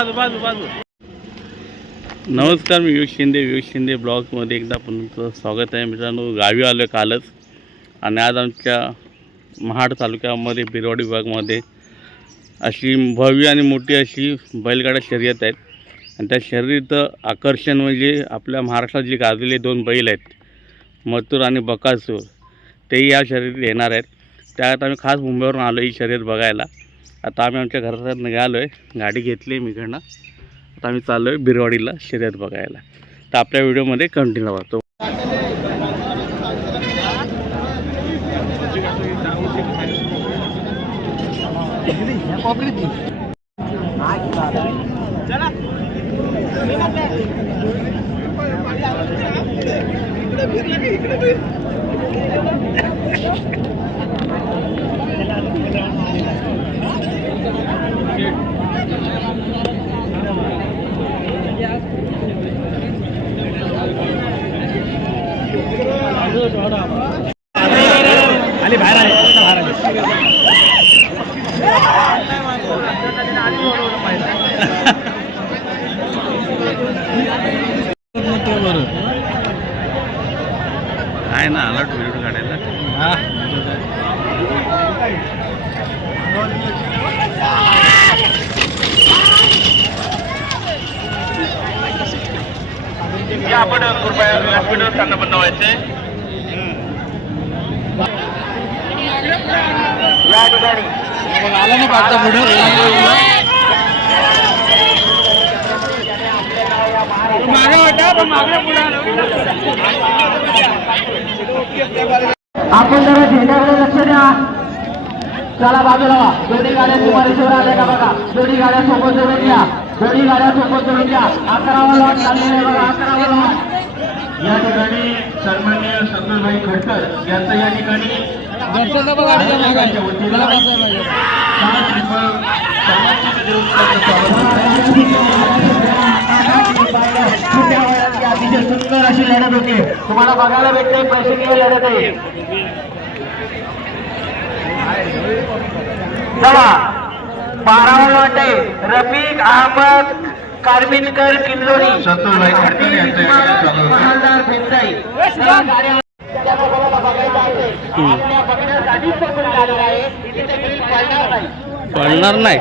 बाजू बाजू बाजू. नमस्कार मी योग शिंदे योग शिंदे ब्लॉगमध्ये एकदा पुन्हा स्वागत आहे. मित्रांनो गावी आलो आहे कालच. आणि आज आमच्या महाड तालुक्यामध्ये बिरवाडी विभागमध्ये अशी भव्य आणि मोठी अशी बैलगाड्या शर्यत आहेत. आणि त्या शर्यत आकर्षण म्हणजे आपल्या महाराष्ट्रात जे गाजलेले दोन बैल आहेत मथुर आणि बकासूर तेही या शर्यतीत येणार आहेत. त्यात आम्ही खास मुंबईवरून आलो ही शर्यत बघायला. आता आम्ही आमच्या घरात निघालो आहे गाडी घेतली आहे मीकडनं. आता आम्ही चाललो आहे बिरवाडीला शर्यत बघायला. तर आपल्या व्हिडिओमध्ये कंटिन्यू राहतो आहे ना आला व्हिडिओ काढायला. आपण कृपया व्यासपीठावर त्यांना बंद या ठिकाणी आला नाही पुढं? आपण जरा झेंड्याकडे लक्ष द्या. चला बाजूला व्हा. दोन्ही गाड्या सुमारेश्वर आल्या का बघा? दोन्ही गाड्या सोबत जोडून घ्या. दोन्ही गाड्या सोबत जोडून घ्या. अकरावा लॉट चाललेला आहे बघा. अकरावा लॉट या ठिकाणी सन्मान्य संतोषभाई खडकर यांचं या ठिकाणी गाडीच्या मागे. मला बसायला अतिशय सुंदर अशी लढत होती तुम्हाला बघायला भेटते प्रेक्षणीय लढत आहे चला बारावा लॉट आहे. रफिक अहमद कारमिनकर किल्लोरी खडकर यांचं होतं. पळणार नाही.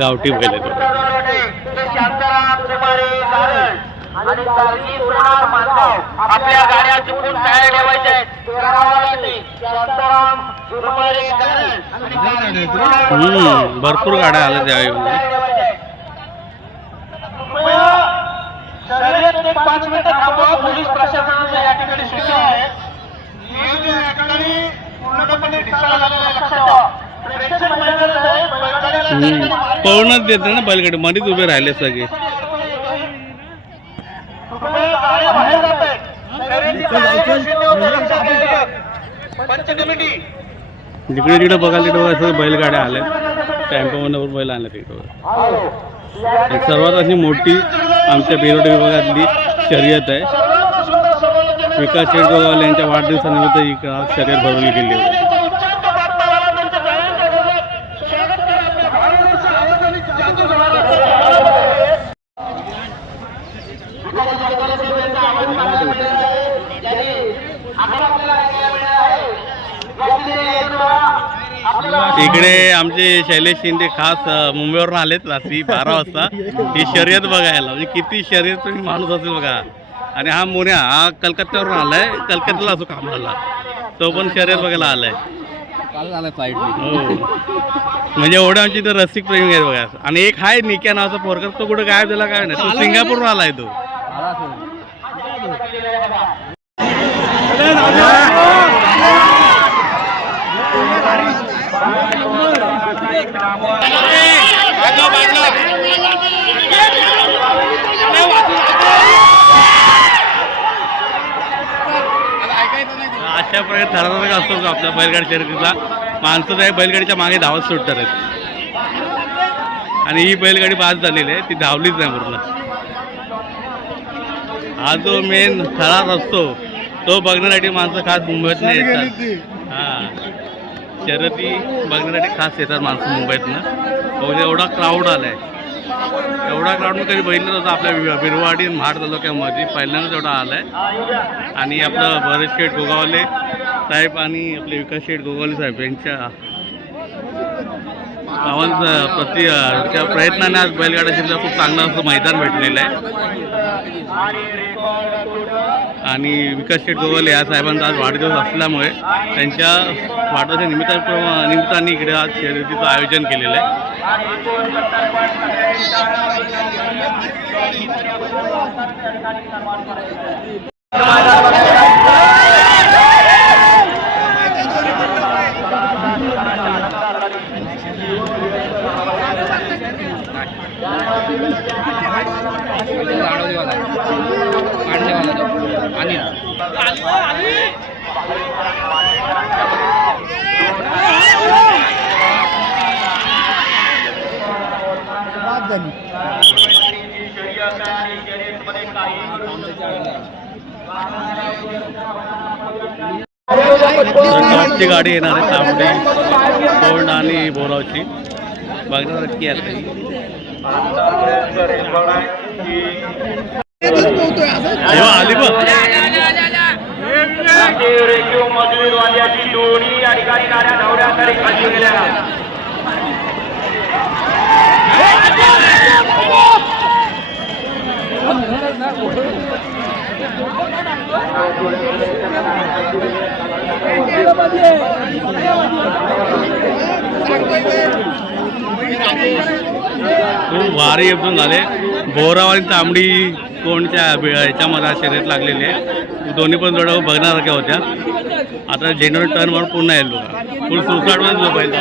गावठी बैल आणि कारणी सोनार मानगाव आपल्या गाड्या चुकून तयार ठेवायच्या आहेत. भरपूर गाड्या आल्या एक पाच मिनिटं थांबवा. पोलीस प्रशासनाच्या या ठिकाणी सूचना आहे. नियोजन या ठिकाणी पूर्णपणे ढिसाळ झालेलं आहे, लक्षात ठेवा. त्या पळूनच देते ना बैलगाडी. मध्येच उभे राहिले सगळे. बाहेर जात आहेत. पंच कमिटी जिकडे तिकडे बघायला तिकडे सगळे बैलगाड्या आल्या टेम्पोमधून बैल आणल्या तिकडे सर्वात अशी मोठी आमच्या बिरोडी विभागातली शर्यत आहे. विकास शेटगोगावले यांच्या वाढदिवसानिमित्त ही शर्यत भरवली गेली होती उच्चांक वार्ताहराला त्यांचं गायन स्वागत करा आपल्या भारतवर्ष आवाज आणि जादू इकडे आमचे शैलेश शिंदे खास मुंबईवरून आलेत रात्री बारा वाजता. ही शर्यत बघायला. म्हणजे किती शर्यत माणूस असेल बघा. आणि हा मोन्या हा कलकत्त्यावरून आलाय. कलकत्त्याला असो कामाला. तो पण शर्यत बघायला आलाय. काल झालं फ्लाईट हो. म्हणजे एवढं आमची इथं रसिक प्रेमी आहेत बघा. आणि एक आहे निक्या नावाचा पोरकर तो कुठं गायब झाला काय नाही. तो सिंगापूरवरून आलाय तो. अशा प्रकारे ठराविक असतो आपल्या बैलगाडी शर्यतीचा माणसं त्या बैलगाडीच्या मागे धावत सुटतात. आहेत आणि ही बैलगाडी बाद झालेली आहे. ती धावलीच नाही पूर्ण. हा जो मेन थरार असतो तो बघण्यासाठी माणसं खास मुंबईतनं येतात. हां. शर्यती बघण्यासाठी खास येतात माणसं मुंबईतनं. एवढा क्राऊड आलाय. एवढा ग्राउंड मी कधी बघितलं नव्हतं आपल्या बिरवाडी आणि महाड तालुक्यामध्ये पहिल्यांदाच एवढा आलाय. आणि आपलं भरत शेठ गोगावले साहेब आणि आपले विकास शेठ गोगावले साहेब यांच्या आव्हान प्रति त्या प्रयत्नाने आज बैलगाडा क्षेत्रात खूप चांगलं असं मैदान भेटलेलं आहे. आणि विकास शेठ गोगल या साहेबांचा आज वाढदिवस असल्यामुळे त्यांच्या वाढदिवसाच्या निमित्ता निमित्ताने इकडे आज शर्यतीचं आयोजन केलेलं आहे. तो आणि तर गाडी येणार आहे तांबडी गोल्ड आणि बोरावची बघण्यासारखी आहे ही. अय्यो, रेखीव मजूर वाद्याची दोन्ही या ठिकाणी गाड्या धावण्याकडे खाली गेल्या एकदम झाले. बोराव तांबडी. कोणत्या ह्याच्यामध्ये शर्यत लागलेली आहे दोन्ही पण जोड्या बघण्यासारख्या होत्या. आता जनरल टर्न मारून पुन्हा येईल बघा. फुल सुसाटमध्ये झोपायचं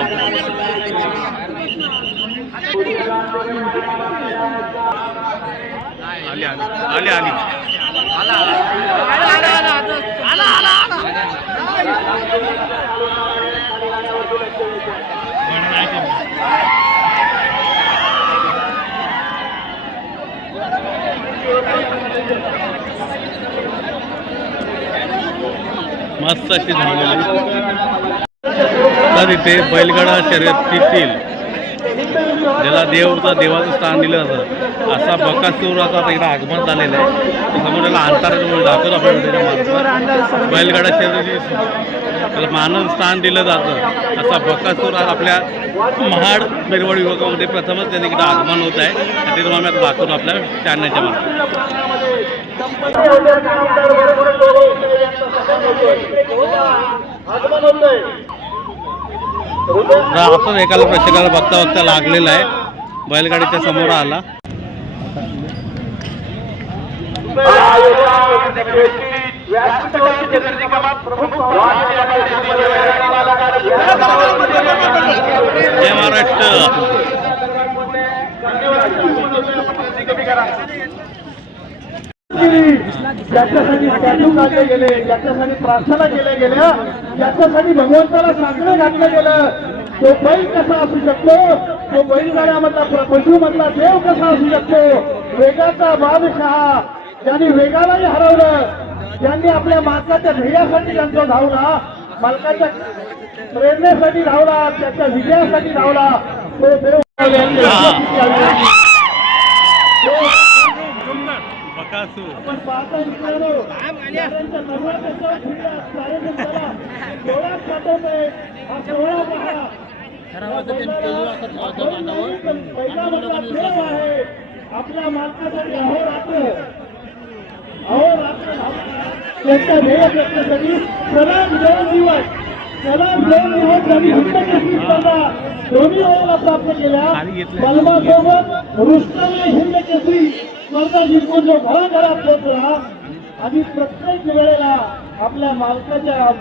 आली. आली आली आली. मस्त अशी धावलेली. तर इथे बैलगाडा शर्यतीतील ज्याला देवचा देवाचं स्थान दिलं जातं. असा बकासूर आता इकडं आगमन झालेलं आहे. समोर त्याला अंतराचं दाखवतो आपण त्याच्या बैलगाडा शर्यती त्याला स्थान दिलं जातं. असा बकासूर आज आपल्या महाड बेरवाडी विभागामध्ये प्रथमच त्यांनी इकडं आगमन होत आहे. आणि ते तुम्हाला मी दाखवतो आपल्या चॅनलच्या मागे आपण एकाला प्रेक्षकाला बघता बघता लागलेला आहे. बैलगाडीच्या समोर आला. जय महाराष्ट्र. ज्याच्यासाठी स्टॅच्यू काढले गेले ज्याच्यासाठी प्रार्थना केल्या गेल्या ज्याच्यासाठी भगवंताला सांगणं घातलं गेलं तो बैल कसा असू शकतो? तो बैलगाड्यामधला पशुमधला देव कसा असू शकतो? वेगाचा बादशहा ज्यांनी वेगालाही हरवलं ज्यांनी आपल्या मालकाच्या ध्येयासाठी त्यांचा धावला मालकाच्या प्रेरणेसाठी धावला त्याच्या विजयासाठी धावला. तो देव आपण पाहता मित्रांनो पाठवतोय हा पहा आहे. आपल्या मालकासाठी अहोरात्र अहोरात्र. त्यांच्या ध्येय व्यक्तीसाठी सलाम दोन दिवस सलाम दोन दिवस त्यांनी हिंदकेसरी स्पर्धा दोन्ही वेळेला प्राप्त केल्या. बलमासोबत रुस्तमने हिंदकेसरी स्पर्धा जिंकून जो घराघरात पोहोचला आणि प्रत्येक वेळेला आपल्या मालकाच्या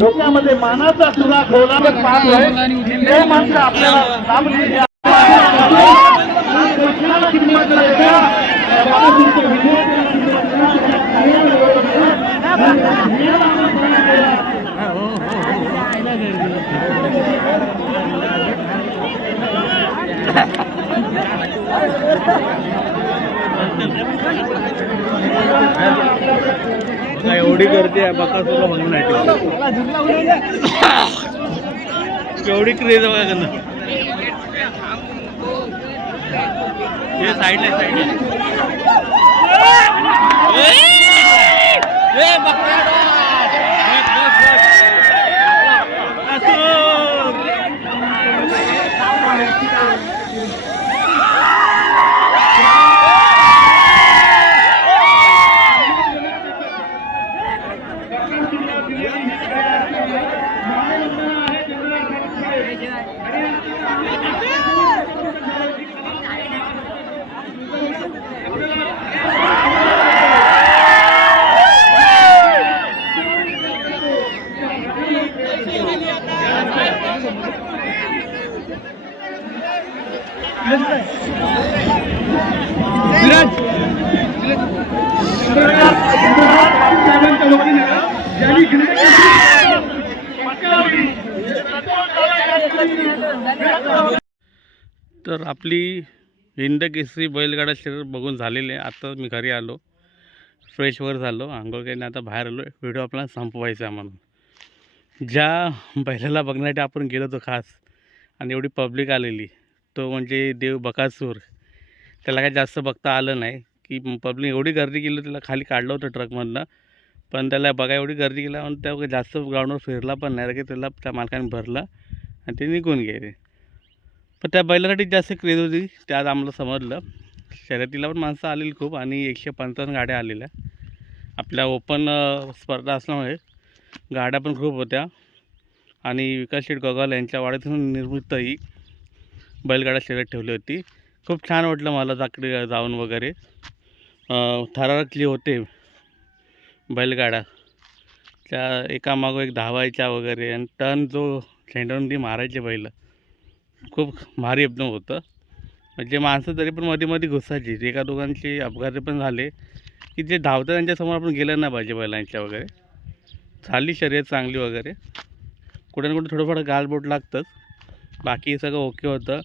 डोक्यामध्ये मानाचा सुराख होणार पाहतोय ते माणसं आपल्याला लाभली द्या. कृष्णाला किंमत नाही द्या. माणसाच्या विजयाला किंमत द्या. काय एवढी गर्दी आहे बका तुला म्हणून नाही केवढी क्रेज आहे बघा त्यांना. हे साईडला साईडला तर आपली हिंद केसरी बैलगाडा शरीर बघून झालेली आहे. आता मी घरी आलो. फ्रेश झालो. आंघोळ केल्याने आता बाहेर आलो व्हिडिओ आपला संपवायचा आहे म्हणून. ज्या बैलाला बघण्यासाठी आपण गेलो होतो खास आणि एवढी पब्लिक आलेली. तो म्हणजे देव बकासूर. त्याला काही जास्त बघता आलं नाही की पब्लिक एवढी गर्दी केली त्याला खाली काढलं होतं ट्रकमधनं. पण त्याला बघा एवढी गर्दी केल्यावर त्या जास्त ग्राउंडवर फिरला पण नाही की त्याला त्या मालकाने भरलं आणि ते निघून गेले. पण त्या बैलासाठी जास्त क्रेज होती ते आज आम्हाला समजलं. शर्यतीला पण माणसं आलेली खूप आणि एकशे पंचावन्न गाड्या आलेल्या. आपल्या ओपन स्पर्धा असल्यामुळे गाड्या पण खूप होत्या. आणि विकास शेठ गोगाल यांच्या वाड्यातून निर्मितही बैलगाडा शर्यत ठेवली होती. खूप छान वाटलं मला जाकडे जाऊन वगैरे. थरारकली होते बैलगाडा. त्या एकामागो एक धावायच्या वगैरे आणि टन जो झेंडून ती मारायचे बैल. खूप भारी एकदम होतं. म्हणजे माणसं तरी पण मध्ये मध्ये घुसायची. एका दोघांचे अपघात पण झाले. की जे धावतं त्यांच्यासमोर आपण गेलं नाही पाहिजे बैलांच्या वगैरे. झाली शर्यत चांगली वगैरे. कुठे ना कुठे थोडंफार गालबोट लागतंच. बाकी सगळं ओके होतं.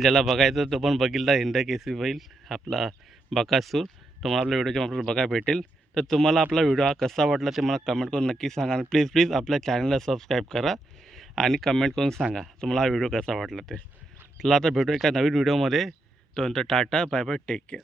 ज्याला बघायचं तो पण बघितला. हिंद केसरी बैल आपला बकासूर. तुम्हाला आपल्या व्हिडिओच्या मार्फत बघायला भेटेल. तर तुम्हाला आपला व्हिडिओ हा कसा वाटला ते मला कमेंट करून नक्की सांगा. आणि प्लीज प्लीज आपल्या चॅनलला सबस्क्राईब करा आणि कमेंट करून सांगा. तुम्हाला हा व्हिडिओ कसा वाटला ते. चला आता भेटू एका नवीन व्हिडिओमध्ये तोपर्यंत tata bye bye take care